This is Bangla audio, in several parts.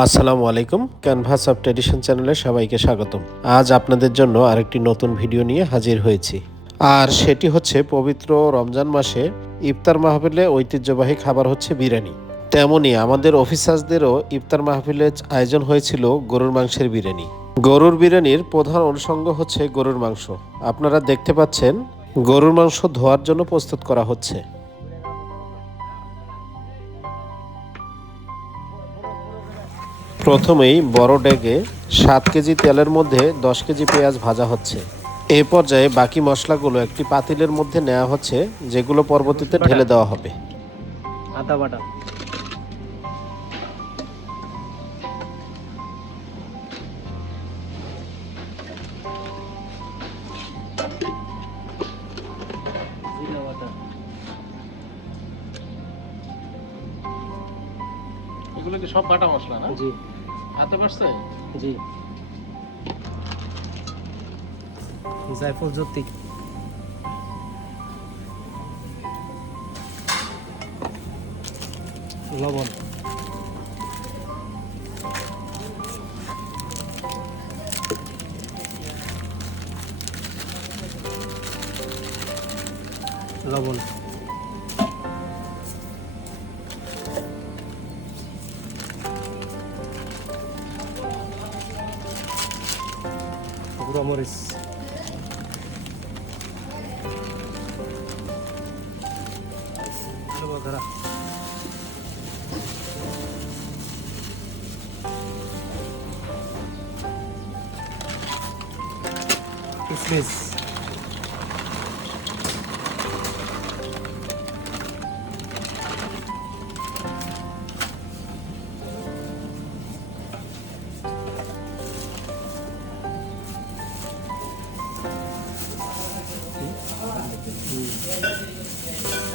আসসালামু আলাইকুম, ক্যানভাস অফ ট্র্যাডিশন চ্যানেলে সবাইকে স্বাগতম। আজ আপনাদের জন্য আরেকটি নতুন ভিডিও নিয়ে হাজির হয়েছি, আর সেটি হচ্ছে পবিত্র রমজান মাসে ইফতার মাহফিলে ঐতিহ্যবাহী খাবার হচ্ছে বিরিয়ানি। তেমনই আমাদের অফিসার্সদেরও ইফতার মাহফিলে আয়োজন হয়েছিল গরুর মাংসের বিরিয়ানি। গরুর বিরিয়ানির প্রধান অনুষঙ্গ হচ্ছে গরুর মাংস। আপনারা দেখতে পাচ্ছেন গরুর মাংস ধোয়ার জন্য প্রস্তুত করা হচ্ছে। প্রথমেই বড় ডেগে 7 কেজি তেলের মধ্যে 10 কেজি পেঁয়াজ ভাজা হচ্ছে। এই পর্যায়ে বাকি মশলাগুলো একটি পাতিলের মধ্যে নেওয়া হচ্ছে, যেগুলো পরবর্তীতে ঢেলে দেওয়া হবে। আদা বাটা, জিরা বাটা, এগুলো কি সব বাটা মশলা না? জি হাতে পারছে? জি, জায়ফল জ্যোতি, লবণ, লবণ, গুঁড়া মরিচ, আলু বাগারা, কিশমিশ,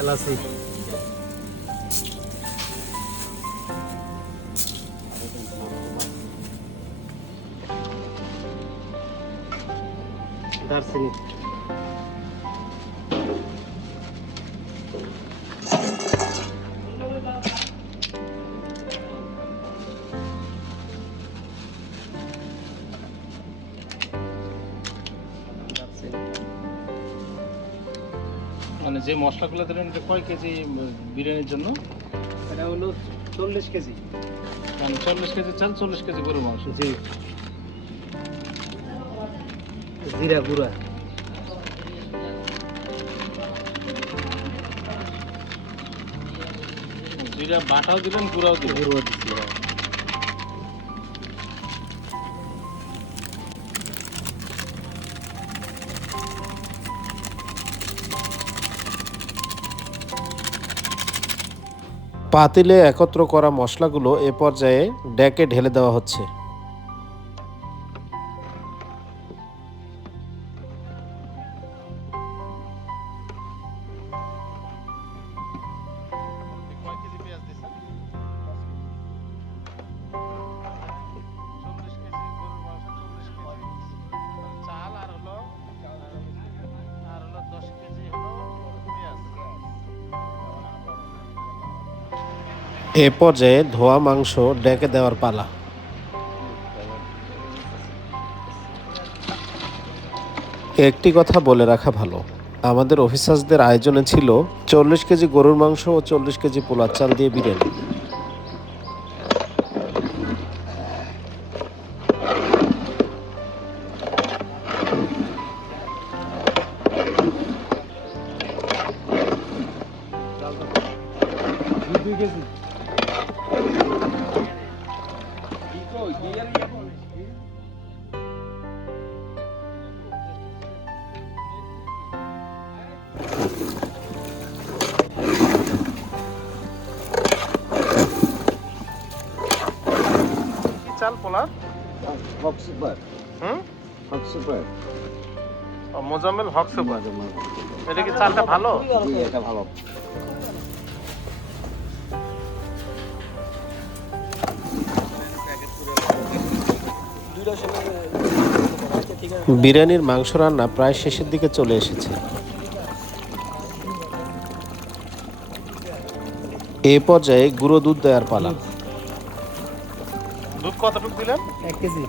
এলাচি, দারচিনি, মানে যে মশলাগুলো দিলেন এটা কয় কেজি বিরিয়ানির জন্য? এটা হলো 40 কেজি। মানে 40 কেজি চাল, 40 কেজি গরু মাংস। জি, জিরা গুঁড়া, জিরা বাটাও দিলেন, গুঁড়াও দিলেন। গুঁড়ো দিচ্ছি। পাতিলে একত্র করা মশলাগুলো এ পর্যায়ে ডেকে ঢেলে দেওয়া হচ্ছে। কয় কেজি পেঁয়াজ দিছেন? 40 কেজি গরুর মাংস, 40 কেজি চাল, আর হলো 10 কেজি হলো পেঁয়াজ। এ পর্যায়ে ধোয়া মাংস ডেকে দেওয়ার পালা। একটি কথা বলে রাখা ভালো, আমাদের অফিসার্সদের আয়োজনে ছিল 40 কেজি গরুর মাংস ও 40 কেজি পোলার চাল দিয়ে বিরিয়ানি। দুই কেজি, কি চাল পোলার? হক সুপার, হুম, হক সুপার, মোজাম্মেল হক সুপার। এটা কি চালটা ভালো? জি এটা ভালো। বিরিয়ানির মাংস রান্না প্রায় শেষের দিকে চলে এসেছে। এ পর্যায়ে গুঁড়ো দুধ দেওয়ার পালা। দুধ কতটুকু দিলেন? 1 কেজি।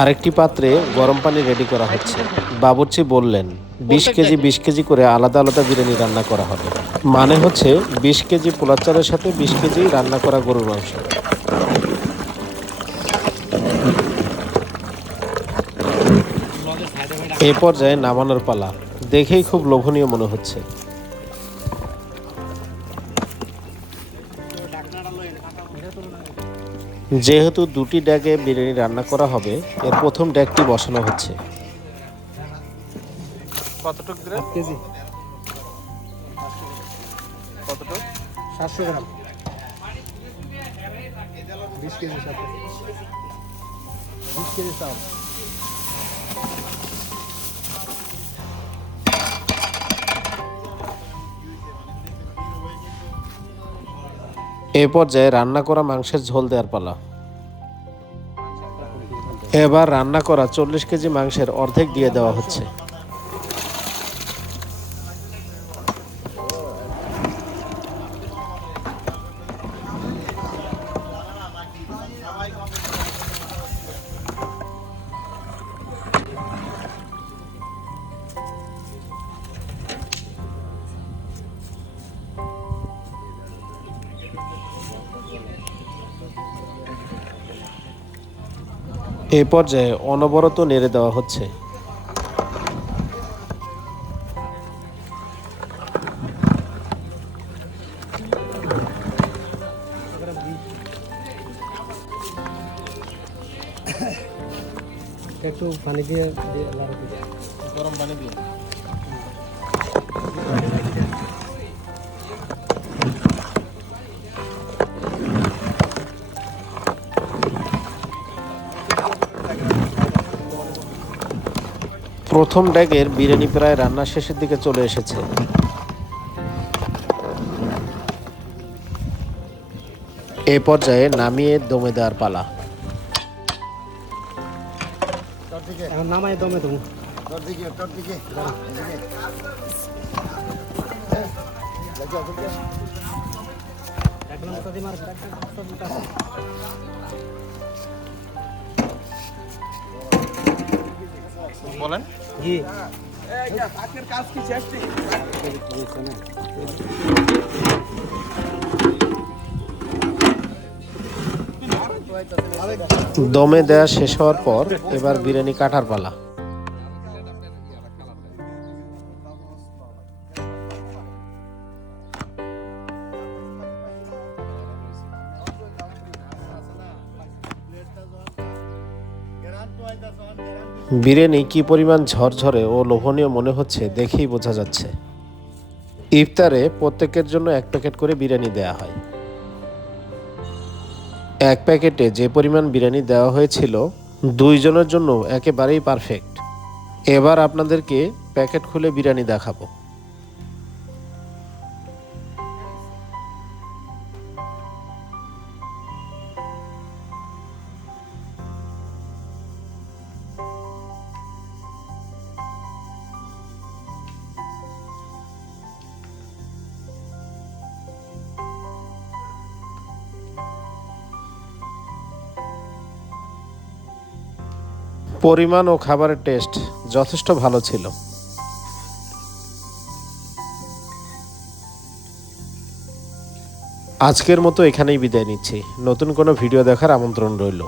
আরেকটি পাত্রে গরম পানি রেডি করা হচ্ছে। বাবুর্চি বললেন 20 কেজি 20 কেজি করে আলাদা আলাদা বিরিয়ানি রান্না করা হবে। মানে হচ্ছে 20 কেজি পোলার চালের সাথে 20 কেজি রান্না করা গরুর মাংস। এ পর্যায়ে নামানোর পালা। দেখেই খুব লোভনীয় মনে হচ্ছে। যেহেতু দুটি ড্যাগে বিরিয়ানি রান্না করা হবে, এর প্রথম ড্যাগটি বসানো হচ্ছে। কতটুকু দিলেন? 1 কেজি। কতটুকু? 700 গ্রাম। 20 কেজি সাথে 20 কেজি চাল। এ পর্যায়ে রান্না করা মাংসের ঝোল দেওয়ার পালা। এবার রান্না করা 40 কেজি মাংসের অর্ধেক দিয়ে দেওয়া হচ্ছে। এ পর্যায়ে অনবরত নেড়ে দেওয়া হচ্ছে। একটু পানি দিয়ে লাড়া দিই। গরম পানি দিয়ে। প্রথম ড্যাগের বিরিয়ানি প্রায় রান্না শেষের দিকে চলে এসেছে। এ পর্যায়ে নামিয়ে দমে দেওয়ার পালা। এখন নামাই দমে দেবো। তোর দিকে দেখলাম তো দিমার বলেন। জি। দমে দেওয়া শেষ হওয়ার পর এবার বিরিয়ানি কাটার পালা। বিরিয়ানি কি পরিমাণ ঝরঝরে ও লোভনীয় মনে হচ্ছে দেখেই বোঝা যাচ্ছে। ইফতারে প্রত্যেকের জন্য 1 প্যাকেট করে বিরিয়ানি দেওয়া হয়। 1 প্যাকেটে যে পরিমাণ বিরিয়ানি দেওয়া হয়েছিল 2 জনের জন্য একেবারেই পারফেক্ট। এবার আপনাদেরকে প্যাকেট খুলে বিরিয়ানি দেখাবো। পরিমাণ ও খাবারের টেস্ট যথেষ্ট ভালো ছিল। আজকের মতো এখানেই বিদায় নিচ্ছি। নতুন কোনো ভিডিও দেখার আমন্ত্রণ রইল।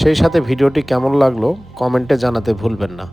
সেই সাথে ভিডিওটি কেমন লাগলো কমেন্টে জানাতে ভুলবেন না।